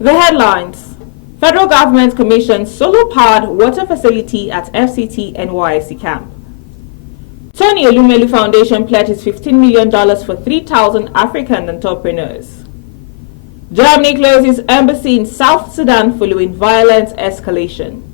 The headlines. Federal government commissions solar-powered water facility at FCT NYSC camp. Tony Elumelu Foundation pledges $15 million for 3,000 African entrepreneurs. Germany closes embassy in South Sudan following violent escalation.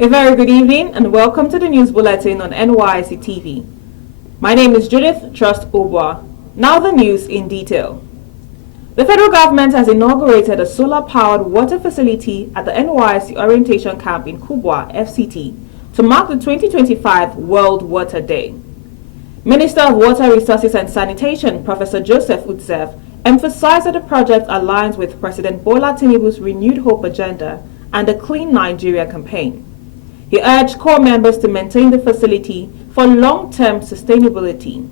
A very good evening and welcome to the news bulletin on NYSC TV. My name is Judith Trust Kubwa. Now the news in detail. The federal government has inaugurated a solar-powered water facility at the NYSC orientation camp in Kubwa, FCT, to mark the 2025 World Water Day. Minister of Water Resources and Sanitation, Professor Joseph Utsev, emphasized that the project aligns with President Bola Tinubu's Renewed Hope agenda and the Clean Nigeria campaign. He urged core members to maintain the facility for long-term sustainability.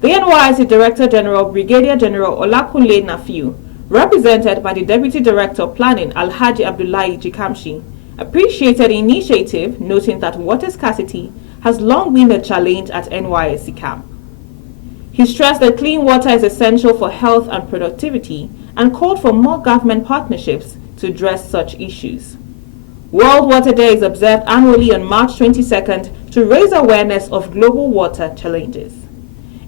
The NYSC Director General, Brigadier General Olakunle Nafiu, represented by the Deputy Director of Planning, Alhaji Abdullahi Jikamshi, appreciated the initiative, noting that water scarcity has long been a challenge at NYSC camp. He stressed that clean water is essential for health and productivity and called for more government partnerships to address such issues. World Water Day is observed annually on March 22nd to raise awareness of global water challenges.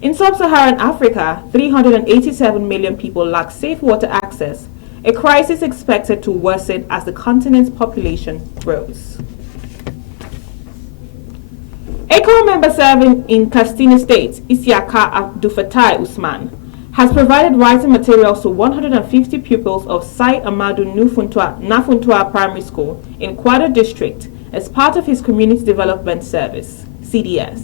In sub-Saharan Africa, 387 million people lack safe water access, a crisis expected to worsen as the continent's population grows. A core member serving in Katsina State, Isiaka Abdulfatai Usman, has provided writing materials to 150 pupils of Sai Amadu Nafuntua Primary School in Kwado District as part of his Community Development Service, CDS.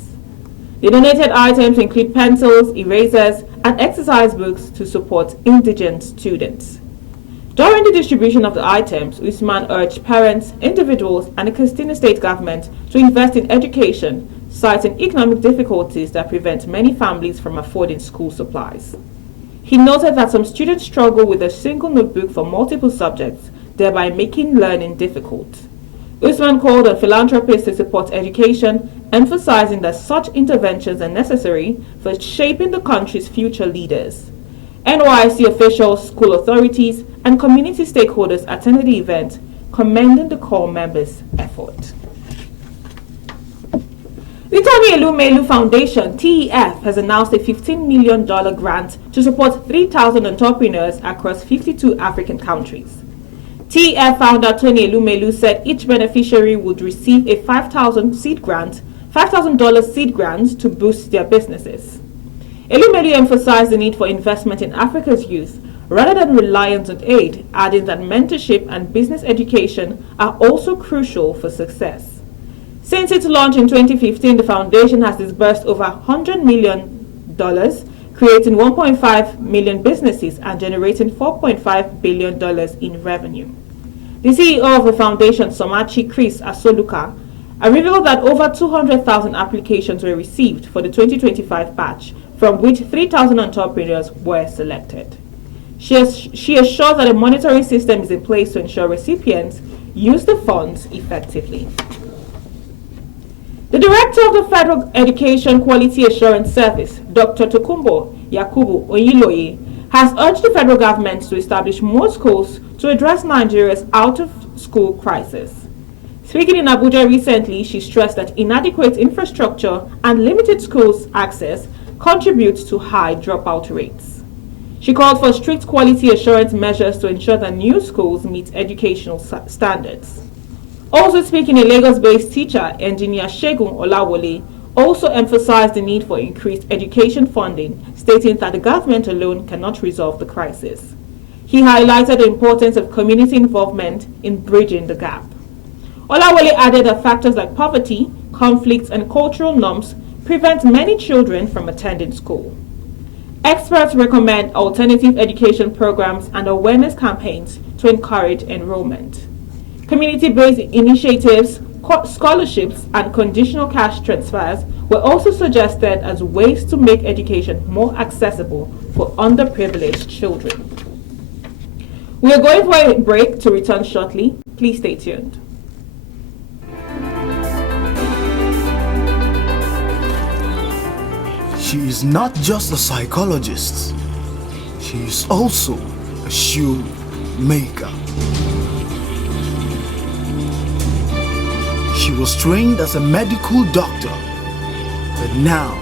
The donated items include pencils, erasers, and exercise books to support indigent students. During the distribution of the items, Usman urged parents, individuals, and the Katsina State government to invest in education, citing economic difficulties that prevent many families from affording school supplies. He noted that some students struggle with a single notebook for multiple subjects, thereby making learning difficult. Usman called on philanthropists to support education, emphasizing that such interventions are necessary for shaping the country's future leaders. NYSC officials, school authorities, and community stakeholders attended the event, commending the core members' effort. The Tony Elumelu Foundation, TEF, has announced a $15 million grant to support 3,000 entrepreneurs across 52 African countries. TEF founder Tony Elumelu said each beneficiary would receive a $5,000 seed grant to boost their businesses. Elumelu emphasized the need for investment in Africa's youth rather than reliance on aid, adding that mentorship and business education are also crucial for success. Since its launch in 2015, the foundation has disbursed over $100 million, creating 1.5 million businesses and generating $4.5 billion in revenue. The CEO of the foundation, Somachi Chris Asoluka, revealed that over 200,000 applications were received for the 2025 batch, from which 3,000 entrepreneurs were selected. She assured that a monitoring system is in place to ensure recipients use the funds effectively. The Director of the Federal Education Quality Assurance Service, Dr. Tokumbo Yakubu Oyiloye, has urged the federal government to establish more schools to address Nigeria's out-of-school crisis. Speaking in Abuja recently, she stressed that inadequate infrastructure and limited schools access contributes to high dropout rates. She called for strict quality assurance measures to ensure that new schools meet educational standards. Also speaking, a Lagos-based teacher, engineer Shegun Olawole, also emphasized the need for increased education funding, stating that the government alone cannot resolve the crisis. He highlighted the importance of community involvement in bridging the gap. Olawole added that factors like poverty, conflicts, and cultural norms prevent many children from attending school. Experts recommend alternative education programs and awareness campaigns to encourage enrollment. Community-based initiatives, scholarships, and conditional cash transfers were also suggested as ways to make education more accessible for underprivileged children. We are going for a break to return shortly. Please stay tuned. She is not just a psychologist, she is also a shoemaker. She was trained as a medical doctor, but now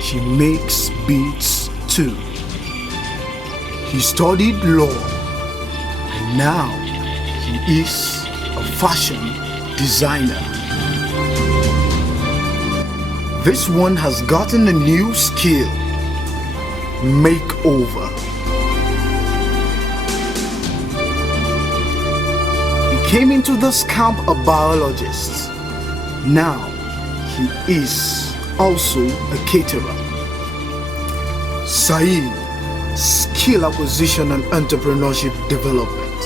she makes beads too. He studied law, and now he is a fashion designer. This one has gotten a new skill: makeover. He came into this camp a biologist. Now he is also a caterer. Saeed, skill acquisition and entrepreneurship development,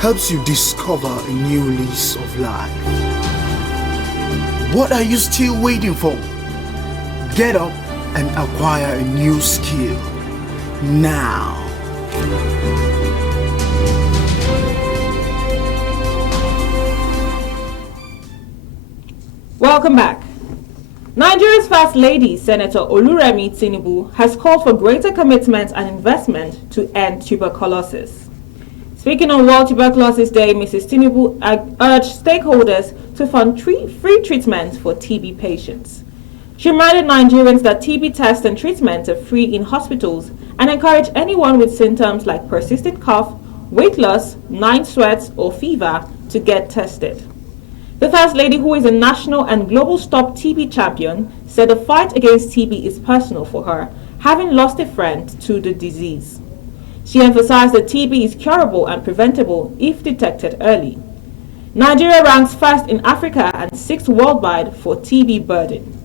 helps you discover a new lease of life. What are you still waiting for? Get up and acquire a new skill now. Welcome back. Nigeria's First Lady, Senator Oluremi Tinubu, has called for greater commitment and investment to end tuberculosis. Speaking on World Tuberculosis Day, Mrs. Tinubu urged stakeholders to fund free treatment for TB patients. She reminded Nigerians that TB tests and treatment are free in hospitals and encouraged anyone with symptoms like persistent cough, weight loss, night sweats, or fever to get tested. The First Lady, who is a national and global Stop TB champion, said the fight against TB is personal for her, having lost a friend to the disease. She emphasized that TB is curable and preventable if detected early. Nigeria ranks first in Africa and sixth worldwide for TB burden.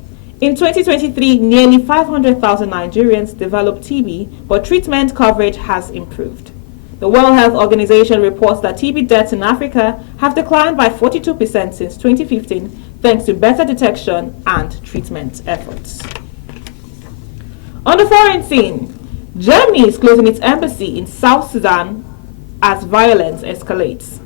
In 2023, nearly 500,000 Nigerians developed TB, but treatment coverage has improved. The World Health Organization reports that TB deaths in Africa have declined by 42% since 2015, thanks to better detection and treatment efforts. On the foreign scene, Germany is closing its embassy in South Sudan as violence escalates.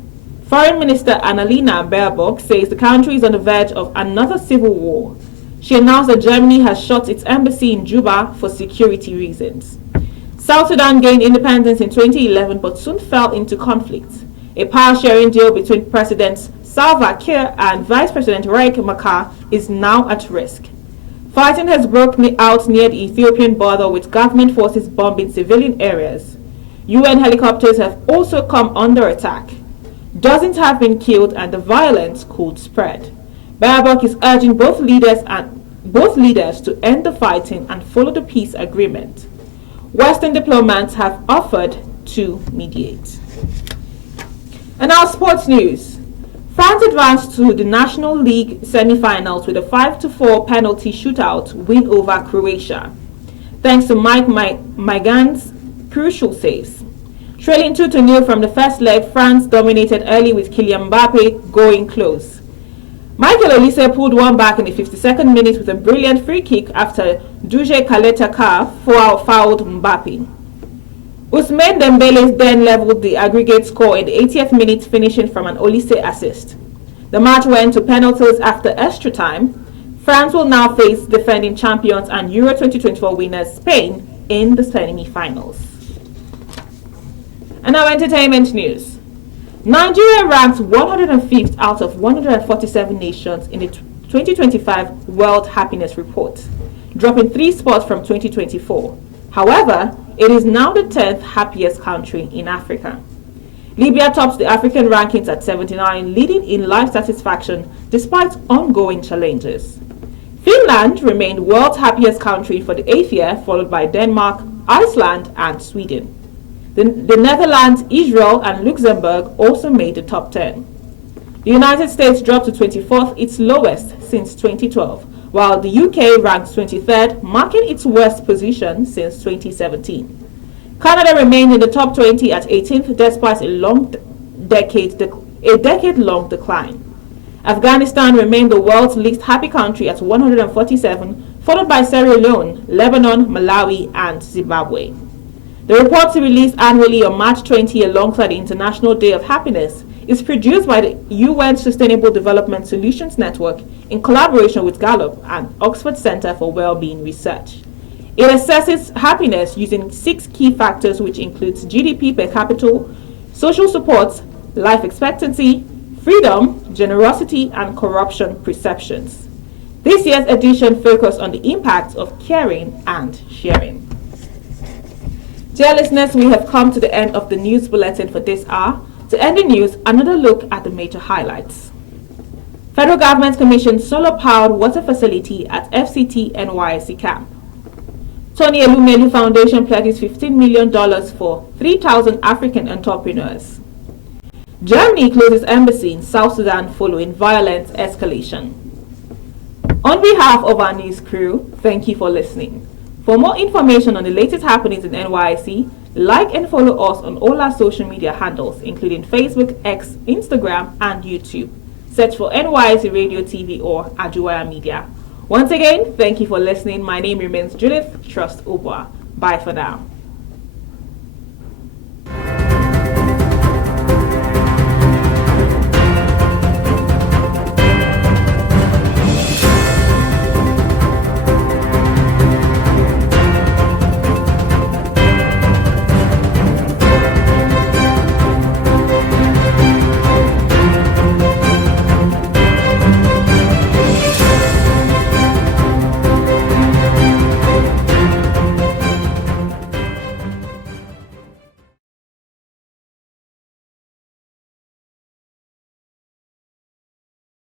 Foreign Minister Annalena Baerbock says the country is on the verge of another civil war. She announced that Germany has shut its embassy in Juba for security reasons. South Sudan gained independence in 2011 but soon fell into conflict. A power-sharing deal between President Salva Kiir and Vice President Riek Machar is now at risk. Fighting has broken out near the Ethiopian border, with government forces bombing civilian areas. UN helicopters have also come under attack. Dozens have been killed and the violence could spread. Baerbock is urging both leaders to end the fighting and follow the peace agreement. Western diplomats have offered to mediate. And now sports news. France advanced to the National League semi-finals with a 5-4 penalty shootout win over Croatia, thanks to Mike Maigans' crucial saves. Trailing 2-0 from the first leg, France dominated early with Kylian Mbappe going close. Michael Olise pulled one back in the 52nd minute with a brilliant free kick after Duje Kaletaka fouled Mbappe. Ousmane Dembele then leveled the aggregate score in the 80th minute, finishing from an Olise assist. The match went to penalties after extra time. France will now face defending champions and Euro 2024 winners Spain in the semi-finals. And now entertainment news. Nigeria ranks 105th out of 147 nations in the 2025 World Happiness Report, dropping 3 spots from 2024. However, it is now the 10th happiest country in Africa. Libya tops the African rankings at 79, leading in life satisfaction despite ongoing challenges. Finland remained world's happiest country for the 8th year, followed by Denmark, Iceland, and Sweden. The Netherlands, Israel, and Luxembourg also made the top 10. The United States dropped to 24th, its lowest since 2012, while the UK ranks 23rd, marking its worst position since 2017. Canada remained in the top 20 at 18th despite a decade-long decline. Afghanistan remained the world's least happy country at 147, followed by Sierra Leone, Lebanon, Malawi, and Zimbabwe. The report, released annually on March 20 alongside the International Day of Happiness, is produced by the UN Sustainable Development Solutions Network in collaboration with Gallup and Oxford Center for Wellbeing Research. It assesses happiness using 6 key factors, which includes GDP per capita, social support, life expectancy, freedom, generosity, and corruption perceptions. This year's edition focused on the impact of caring and sharing. Dear listeners, we have come to the end of the news bulletin for this hour. To end the news, another look at the major highlights. Federal government commissioned solar-powered water facility at FCT NYSC camp. Tony Elumelu Foundation pledges $15 million for 3,000 African entrepreneurs. Germany closes embassy in South Sudan following violent escalation. On behalf of our news crew, thank you for listening. For more information on the latest happenings in NYSC, like and follow us on all our social media handles, including Facebook, X, Instagram, and YouTube. Search for NYSC Radio TV or Ajuwaya Media. Once again, thank you for listening. My name remains Judith Trust Ubwa. Bye for now.